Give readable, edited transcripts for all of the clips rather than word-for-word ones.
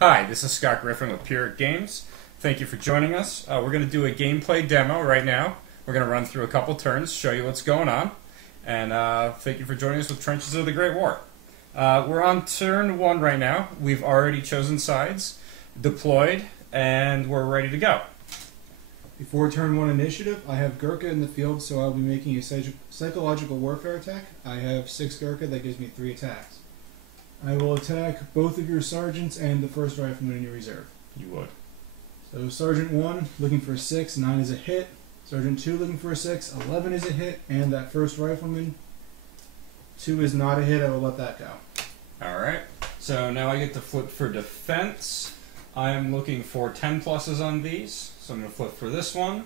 Hi, this is Scott Griffin with Pyrrhic Games. Thank you for joining us. We're going to do a gameplay demo right now. We're going to run through a couple turns, show you what's going on, and thank you for joining us with Trenches of the Great War. We're on turn 1 right now. We've already chosen sides, deployed, and we're ready to go. Before turn 1 initiative, I have Gurkha in the field, so I'll be making a psychological warfare attack. I have 6 Gurkha, that gives me 3 attacks. I will attack both of your sergeants and the first rifleman in your reserve. You would. So Sergeant 1 looking for a 6, 9 is a hit. Sergeant 2 looking for a 6, 11 is a hit. And that first rifleman, 2 is not a hit, I will let that go. Alright, so now I get to flip for defense. I am looking for 10 pluses on these. So I'm going to flip for this one.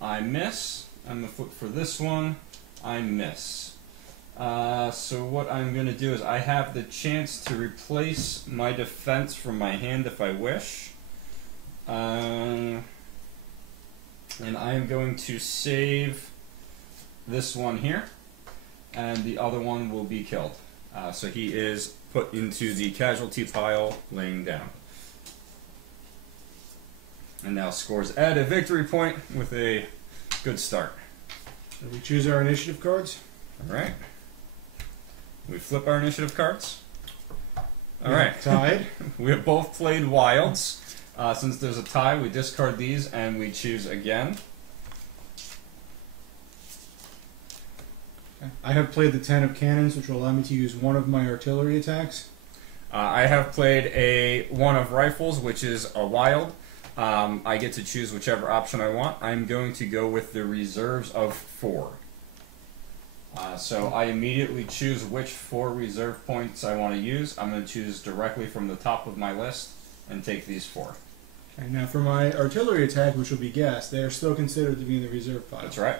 I miss. I'm going to flip for this one. I miss. So what I'm going to do is I have the chance to replace my defense from my hand if I wish. And I am going to save this one here. And the other one will be killed. So he is put into the casualty pile laying down. And now scores at a victory point with a good start. So we choose our initiative cards. Alright. We flip our initiative cards. Alright. Tied. We have both played wilds. Since there's a tie, we discard these and we choose again. Okay. I have played the 10 of cannons, which will allow me to use one of my artillery attacks. I have played one of rifles, which is a wild. I get to choose whichever option I want. I'm going to go with the reserves of 4. So I immediately choose which 4 reserve points I want to use. I'm going to choose directly from the top of my list and take these 4. Okay, now for my artillery attack, which will be gas, they are still considered to be in the reserve pile. That's right.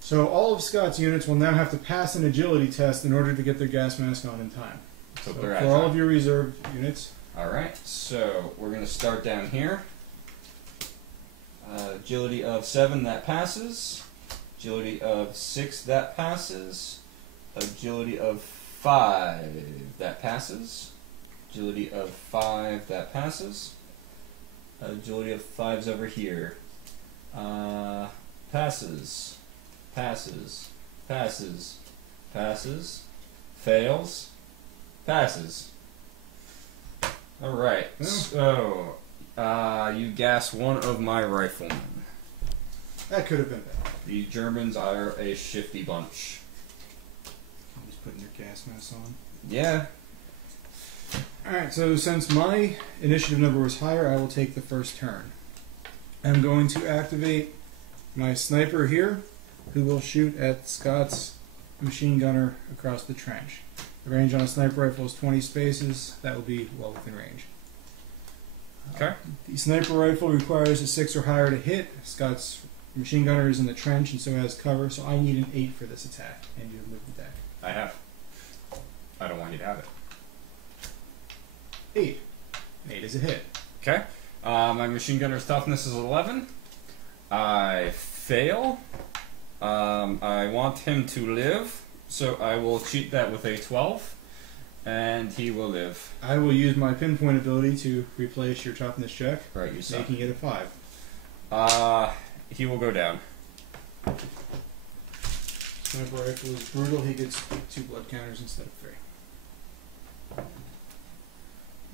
So all of Scott's units will now have to pass an agility test in order to get their gas mask on in time. So for all of your reserve units. Alright, so we're going to start down here. Agility of 7, that passes. Agility of 6, that passes. Agility of 5, that passes. Agility of 5, that passes. Agility of 5's over here. Passes. Passes. Passes. Passes. Fails. Passes. Alright, so you gas one of my riflemen. That could have been bad. The Germans are a shifty bunch. I'm just putting your gas mask on. Yeah. Alright, so since my initiative number was higher, I will take the first turn. I'm going to activate my sniper here, who will shoot at Scott's machine gunner across the trench. The range on a sniper rifle is 20 spaces. That will be well within range. Okay. The sniper rifle requires a 6 or higher to hit. Scott's machine gunner is in the trench and so has cover, so I need an 8 for this attack. And you have moved the deck. I have. I don't want you to have it. 8. 8 is a hit. Okay. My machine gunner's toughness is 11. I fail. I want him to live, so I will cheat that with a 12, and he will live. I will use my pinpoint ability to replace your toughness check, Right, you suck. making it a 5. He will go down. Sniper rifle is brutal. He gets 2 blood counters instead of 3.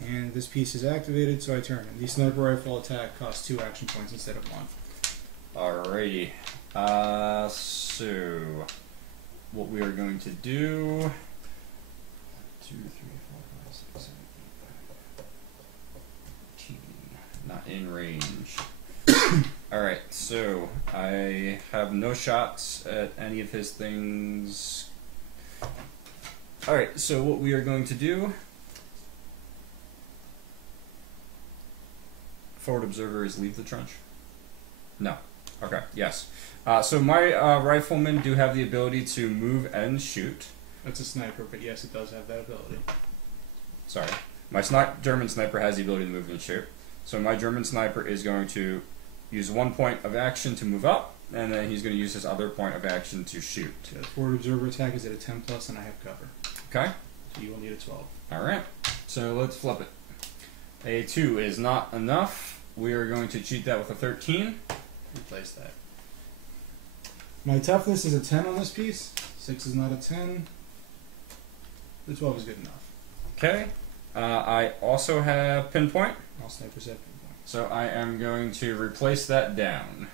And this piece is activated, so I turn him. The sniper rifle attack costs 2 action points instead of 1. Alrighty. So what we are going to do 2, 3, 4, 5, 6, 7, 8, 9, 10. Not in range. Alright, so I have no shots at any of his things. Alright, so what we are going to do, forward observer, is leave the trench. No. Okay, yes. So my riflemen do have the ability to move and shoot. That's a sniper, but yes, it does have that ability. Sorry. My German sniper has the ability to move and shoot. So my German sniper is going to use 1 point of action to move up, and then he's going to use his other point of action to shoot. The forward observer attack is at a 10+, and I have cover. Okay. So you will need a 12. Alright. So let's flip it. A 2 is not enough. We are going to cheat that with a 13. Replace that. My toughness is a 10 on this piece. 6 is not a 10. The 12 is good enough. Okay. I also have pinpoint. All snipers have pinpoint. So I am going to replace that down.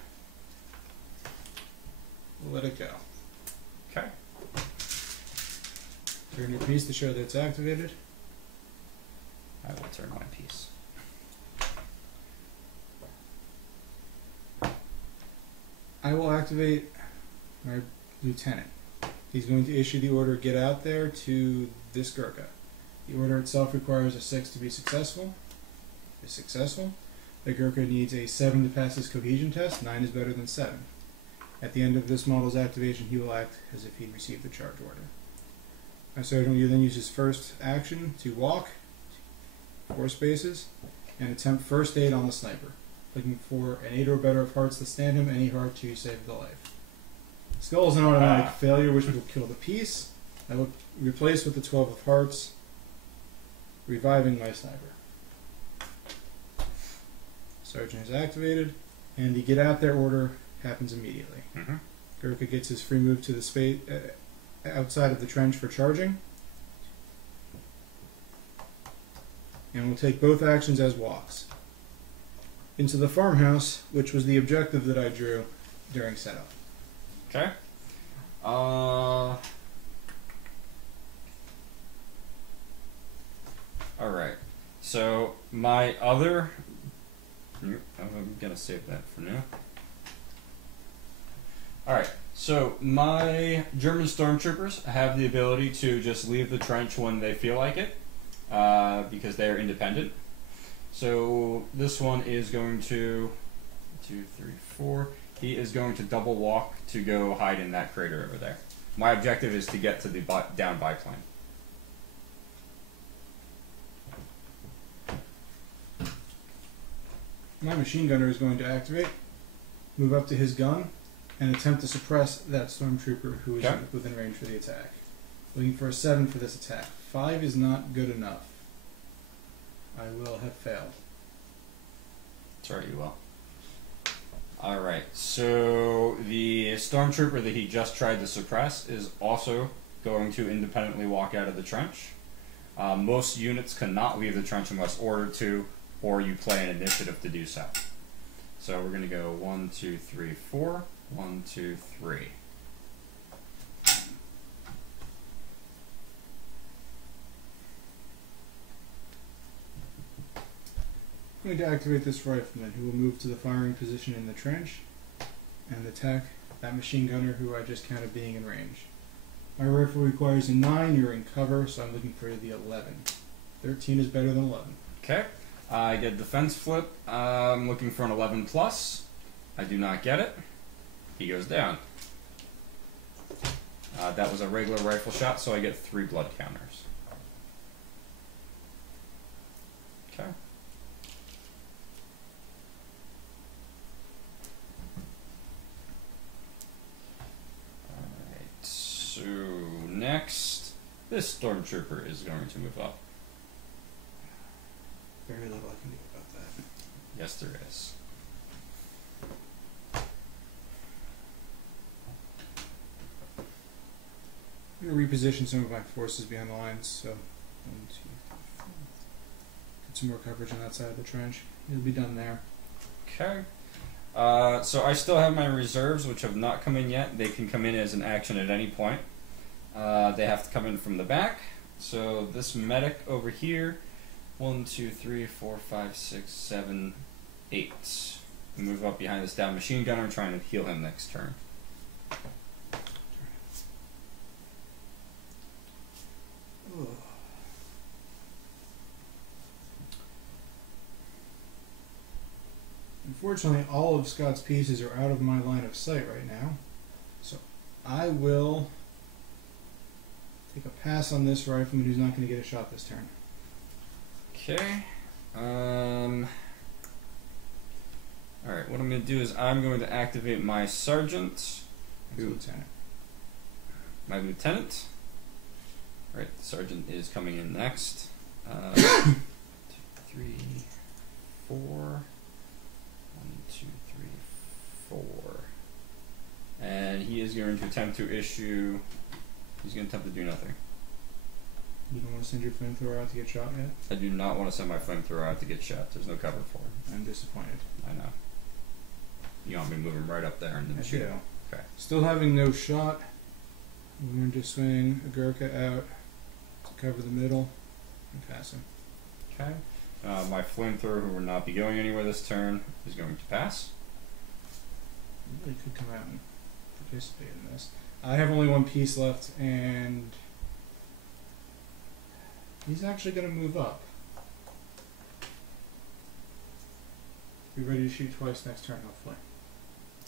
We'll let it go. Okay. Turn your piece to show that it's activated. I will turn my piece. I will activate my lieutenant. He's going to issue the order, get out there, to this Gurkha. The order itself requires a 6 to be successful. If successful, the Gurkha needs a 7 to pass his cohesion test. 9 is better than 7. At the end of this model's activation, he will act as if he'd received the charge order. My sergeant will then use his first action to walk 4 spaces and attempt first aid on the sniper, looking for an 8 or better of hearts to stand him, any heart to save the life. Skull is an automatic failure, which will kill the piece. I will replace with the 12 of hearts, reviving my sniper. Sergeant is activated, and the get out there order happens immediately. Gurkha gets his free move to the space outside of the trench for charging, and will take both actions as walks into the farmhouse, which was the objective that I drew during setup. Okay. Alright. So my other... I'm gonna save that for now. Alright, so my German stormtroopers have the ability to just leave the trench when they feel like it, because they are independent. So this one is going to 2, 3, 4. He is going to double walk to go hide in that crater over there. My objective is to get to the down biplane. My machine gunner is going to activate, move up to his gun, and attempt to suppress that stormtrooper who is within range for the attack. Looking for a 7 for this attack. 5 is not good enough. I will have failed. That's right, you will. Alright, so the stormtrooper that he just tried to suppress is also going to independently walk out of the trench. Most units cannot leave the trench unless ordered to, or you play an initiative to do so. So we're going to go 1, 2, 3, 4. 1, 2, 3. I'm going to activate this rifleman, who will move to the firing position in the trench and attack that machine gunner who I just counted being in range. My rifle requires a 9, you're in cover, so I'm looking for the 11. 13 is better than 11. Okay. I get defense flip. I'm looking for an 11 plus. I do not get it. He goes down. That was a regular rifle shot, so I get 3 blood counters. Okay. Alright, so next, this stormtrooper is going to move up. Very little I can do about that. Yes, there is. I'm going to reposition some of my forces behind the lines, so 1, 2, 3, 4. Get some more coverage on that side of the trench. It'll be done there. Okay. So I still have my reserves, which have not come in yet. They can come in as an action at any point. They have to come in from the back. So this medic over here, 1, 2, 3, 4, 5, 6, 7, 8. Move up behind this down machine gunner and trying to heal him next turn. Unfortunately, all of Scott's pieces are out of my line of sight right now, so I will take a pass on this rifleman who's not going to get a shot this turn. Okay. Alright, what I'm going to do is I'm going to activate my sergeant. Lieutenant. My lieutenant. Alright, the sergeant is coming in next. 2, 3, 4. 1, 2, 3, 4. And he is going to attempt to issue. He's going to attempt to do nothing. You don't want to send your flamethrower out to get shot yet? I do not want to send my flamethrower out to get shot. There's no cover for it. I'm disappointed. I know. You want me to move him right up there and then shoot him? Okay. Still having no shot. I'm going to swing a Gurkha out to cover the middle and pass him. Okay. My flamethrower, who will not be going anywhere this turn, is going to pass. You really could come out and participate in this. I have only one piece left, and he's actually going to move up. Be ready to shoot twice next turn, hopefully.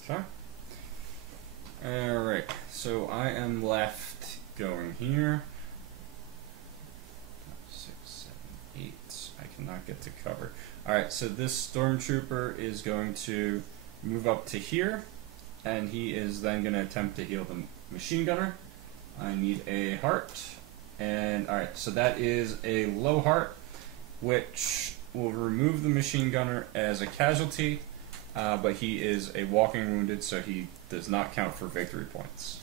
Okay. Alright, so I am left going here. 6, 7, 8. I cannot get to cover. Alright, so this stormtrooper is going to move up to here, and he is then going to attempt to heal the machine gunner. I need a heart, and alright, so that is a low heart, which will remove the machine gunner as a casualty, but he is a walking wounded, so he does not count for victory points.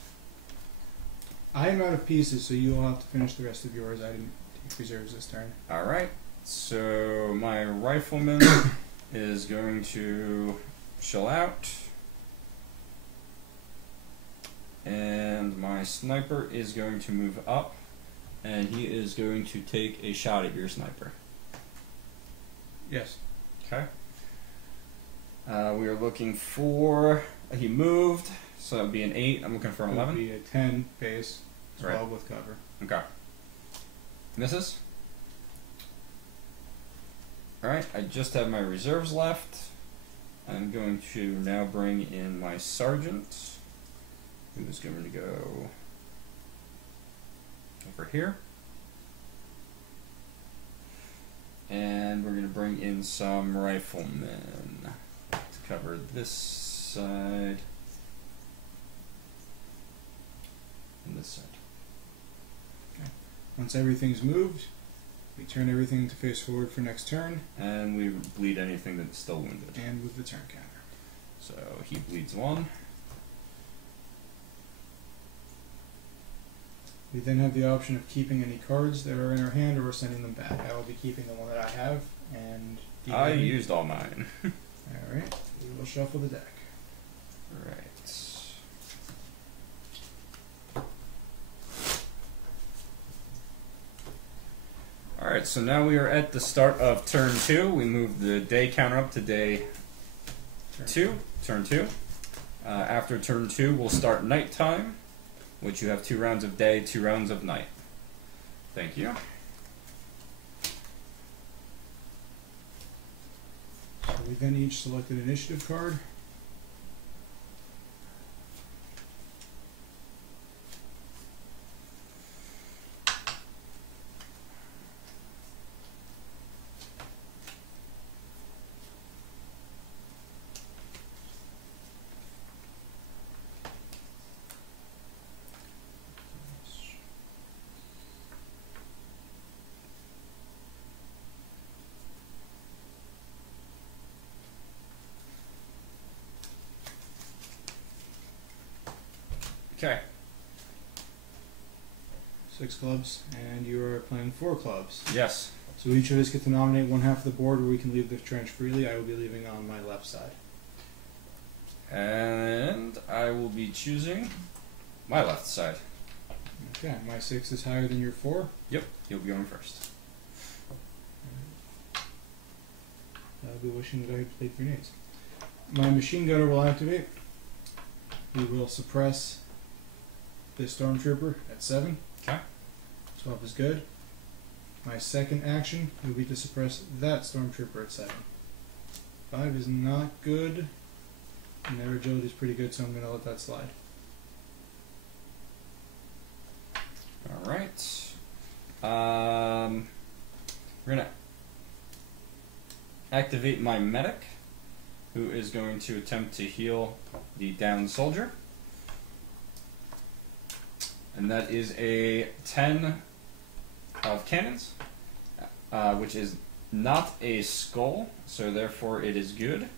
I am out of pieces, so you will have to finish the rest of yours. I didn't take reserves this turn. Alright, so my rifleman is going to chill out. And my sniper is going to move up, and he is going to take a shot at your sniper. Yes. Okay. We are looking for... he moved, so that would be an 8. I'm looking for an 11. It would be a 10 base, 12 Right. with cover. Okay. Misses. Alright, I just have my reserves left. I'm going to now bring in my sergeant, who is going to go over here. And we're going to bring in some riflemen to cover this side and this side. Okay. Once everything's moved, we turn everything to face forward for next turn. And we bleed anything that's still wounded. And with the turn counter. So he bleeds 1. We then have the option of keeping any cards that are in our hand or sending them back. I will be keeping the one that I have, and I used all mine. Alright, we will shuffle the deck. Right. Alright, so now we are at the start of turn 2. We move the day counter up to day turn 2. After turn 2, we'll start nighttime, which you have 2 rounds of day, 2 rounds of night. Thank you. So we then each select an initiative card. Okay. 6 clubs, and you are playing 4 clubs. Yes. So each of us get to nominate one half of the board where we can leave the trench freely. I will be leaving on my left side. And I will be choosing my left side. Okay, my 6 is higher than your 4. Yep, you'll be going first. I'll be wishing that I had played grenades. My machine gunner will activate. We will suppress this stormtrooper at 7. Okay. 12 is good. My second action will be to suppress that stormtrooper at 7. 5 is not good. And their agility is pretty good, so I'm going to let that slide. Alright. We're going to activate my medic, who is going to attempt to heal the downed soldier. And that is a 10 of cannons. which is not a skull, so therefore it is good.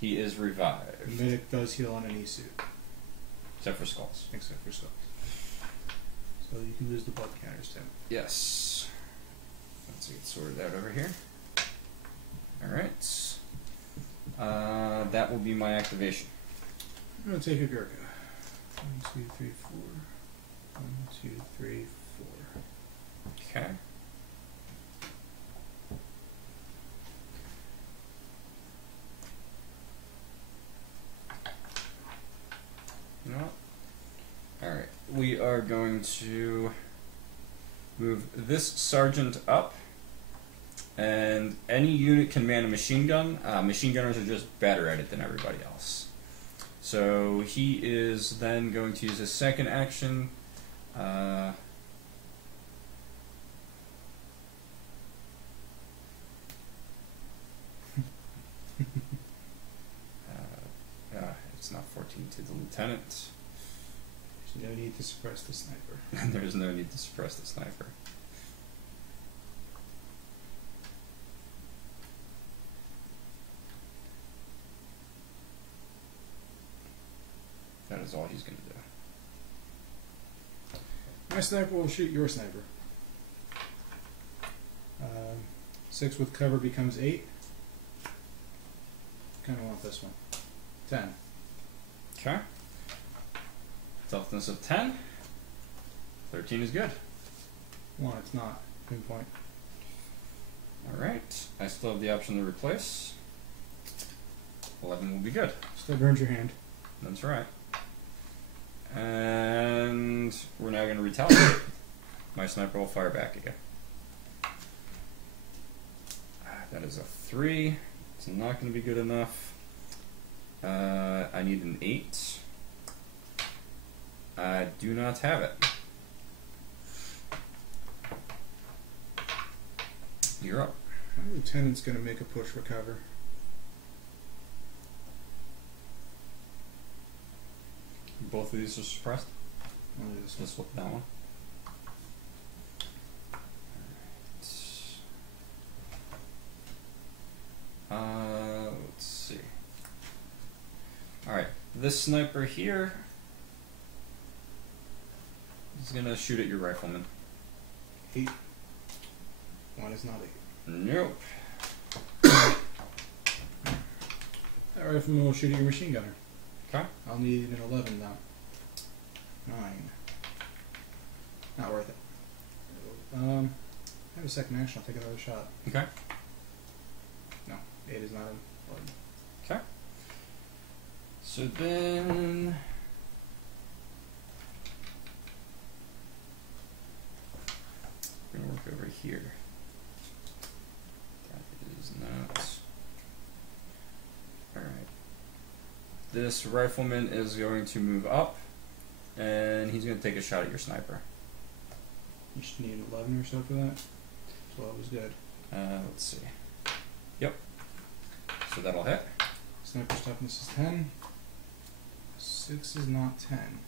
He is revived. Medic does heal on any suit. Except for skulls. Except for skulls. So you can lose the blood counters too. Yes. Let's get sorted out over here. Alright. That will be my activation. I'm going to take a Gurkha. 1, 2, 3, 4. 1, 2, 3, 4. Okay. You know what? Alright. We are going to move this sergeant up. And any unit can man a machine gun. Machine gunners are just better at it than everybody else. So he is then going to use his second action. It's not 14 to the lieutenant. There's no need to suppress the sniper. And there's no need to suppress the sniper. That is all he's going to do. My sniper will shoot your sniper. 6 with cover becomes 8. Kind of want this one. 10. Okay. Toughness of 10. 13 is good. 1, it's not. Pinpoint. Alright. I still have the option to replace. 11 will be good. Still burns your hand. That's right. And we're now going to retaliate. My sniper will fire back again. That is a 3. It's not going to be good enough. I need an 8. I do not have it. You're up. My lieutenant's going to make a push for cover. Both of these are suppressed. Only this one. Just flip that one. Let's see. Alright, this sniper here is gonna shoot at your rifleman. 8. 1 is not 8. Nope. That rifleman will shoot at your machine gunner. Okay. I'll need an 11 now. 9. Not worth it. I have a second action. I'll take another shot. Okay. No, 8 is not an 11. Okay. So then we're gonna work over here. That is not. Alright. This rifleman is going to move up and he's gonna take a shot at your sniper. You just need an 11 or so for that. 12 is good. Let's see. Yep. So that'll hit. Sniper toughness is 10. 6 is not 10.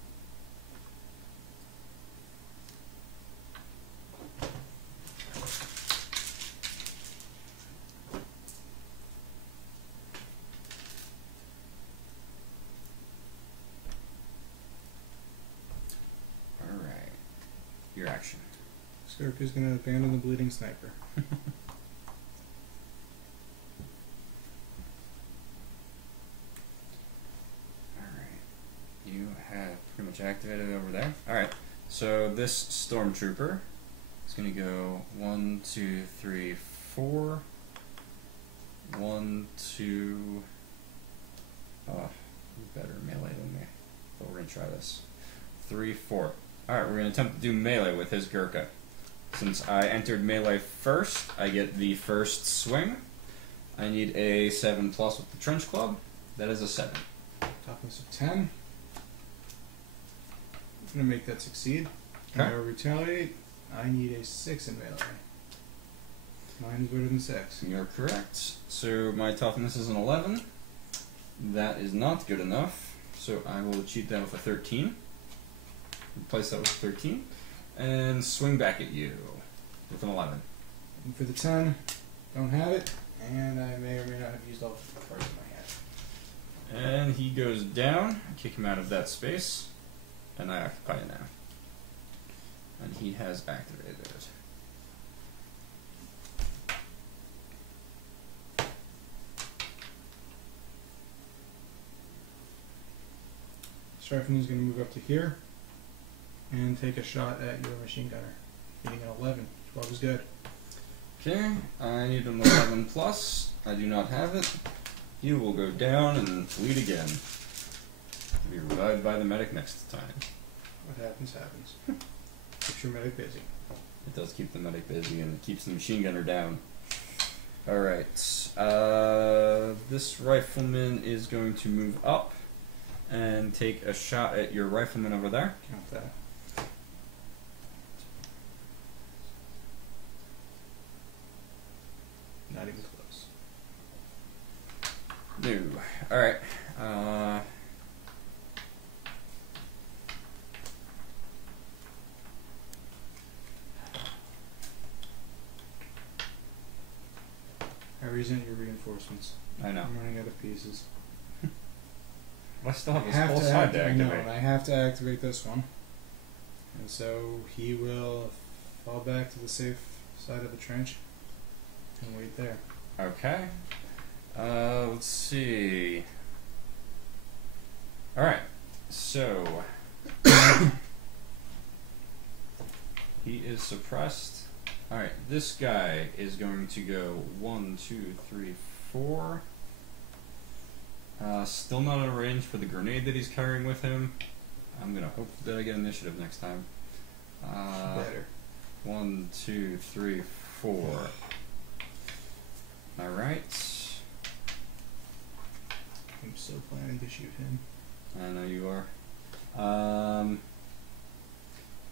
Alright. Your action. Skirk is going to abandon the bleeding sniper. You have pretty much activated over there. Alright, so this stormtrooper is going to go 1, 2, 3, 4. 1, 2. Oh, you better melee than me. But we're going to try this. 3, 4. Alright, we're going to attempt to do melee with his Gurkha. Since I entered melee first, I get the first swing. I need a 7 plus with the trench club. That is a 7. Toughness of 10. I'm going to make that succeed. Okay. I will retaliate. I need a 6 in melee. 9 is better than 6. You're correct. So my toughness is an 11. That is not good enough. So I will cheat that with a 13. Replace that with a 13. And swing back at you with an 11. And for the 10, don't have it, and I may or may not have used all the cards in my hand. And he goes down. I kick him out of that space, and I occupy it now. And he has activated it. Strifen is going to move up to here and take a shot at your machine gunner. Hitting an 11. 12 is good. Okay, I need an 11 plus. I do not have it. You will go down and bleed again. Be revived by the medic next time. What happens, happens. Keeps your medic busy. It does keep the medic busy and it keeps the machine gunner down. Alright, this rifleman is going to move up and take a shot at your rifleman over there. Count that. Not even close. No. Alright. I resent your reinforcements. I know. I'm running out of pieces. I still have I this have whole to side to I know, activate. and I have to activate this one. And so he will fall back to the safe side of the trench and wait there. Okay. Let's see. Alright. So he is suppressed. Alright, this guy is going to go 1, 2, 3, 4. Still not out of range for the grenade that he's carrying with him. I'm gonna hope that I get initiative next time. Better. 1, 2, 3, 4. Alright. I'm still planning to shoot him. I know you are.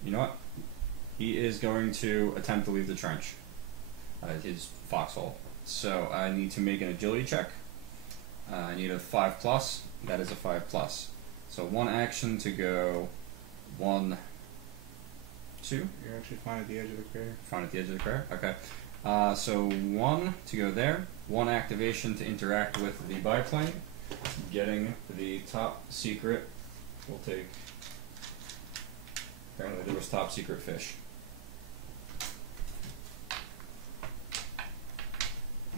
You know what? He is going to attempt to leave the trench. His foxhole. So I need to make an agility check. I need a 5+. That is a 5+. So one action to go 1, 2. You're actually fine at the edge of the crater. Fine at the edge of the crater? Okay. So 1 to go there. 1 activation to interact with the biplane. Getting the top secret will take... Apparently there was top secret fish.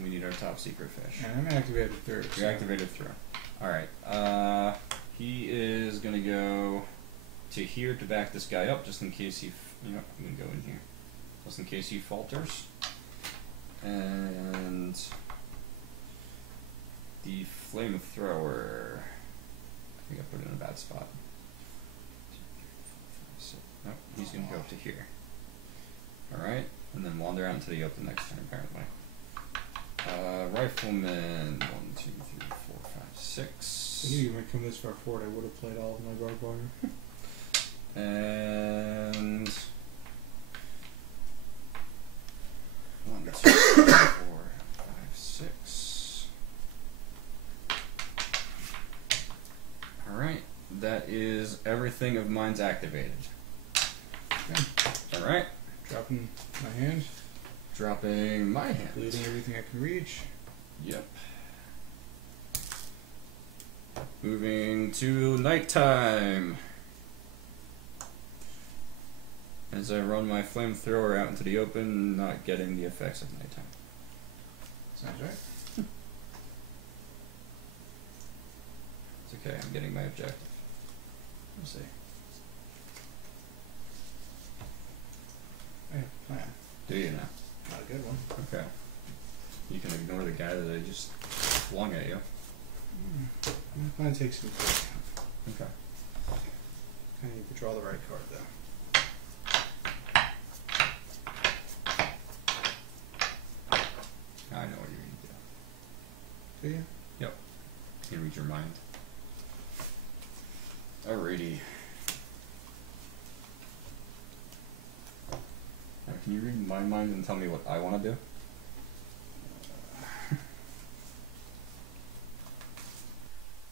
We need our top secret fish. And I'm activated through. You're activated through. Alright. He is going to go to here to back this guy up just in case he... You know, I'm going to go in here. Just in case he falters. And... the flamethrower... I think I put it in a bad spot. So, nope, he's going to go up to here. Alright, and then wander out into the open next turn, apparently. Rifleman, 1, 2, 3, 4, 5, 6. I knew you might come this far forward. I would have played all of my barbed wire. And... 1, 2, 3, 4, 5, 6. Alright, that is everything of mine's activated. Okay. Alright. Dropping my hand. Dropping my hand. Bleeding everything I can reach. Yep. Moving to nighttime. As I run my flamethrower out into the open, not getting the effects of nighttime. Sounds right. It's okay, I'm getting my objective. We'll see. I have a plan. Do you now? Not a good one. Okay. You can ignore the guy that I just flung at you. My plan takes into account. Okay. I need to draw the right card though. I know what you're going to do. Do you? Yep. You can read your mind. Alrighty. Now, can you read my mind and tell me what I want to do?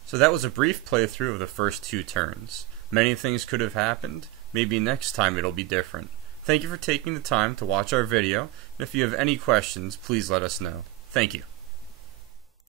So that was a brief playthrough of the first 2 turns. Many things could have happened. Maybe next time it'll be different. Thank you for taking the time to watch our video, and if you have any questions, please let us know. Thank you.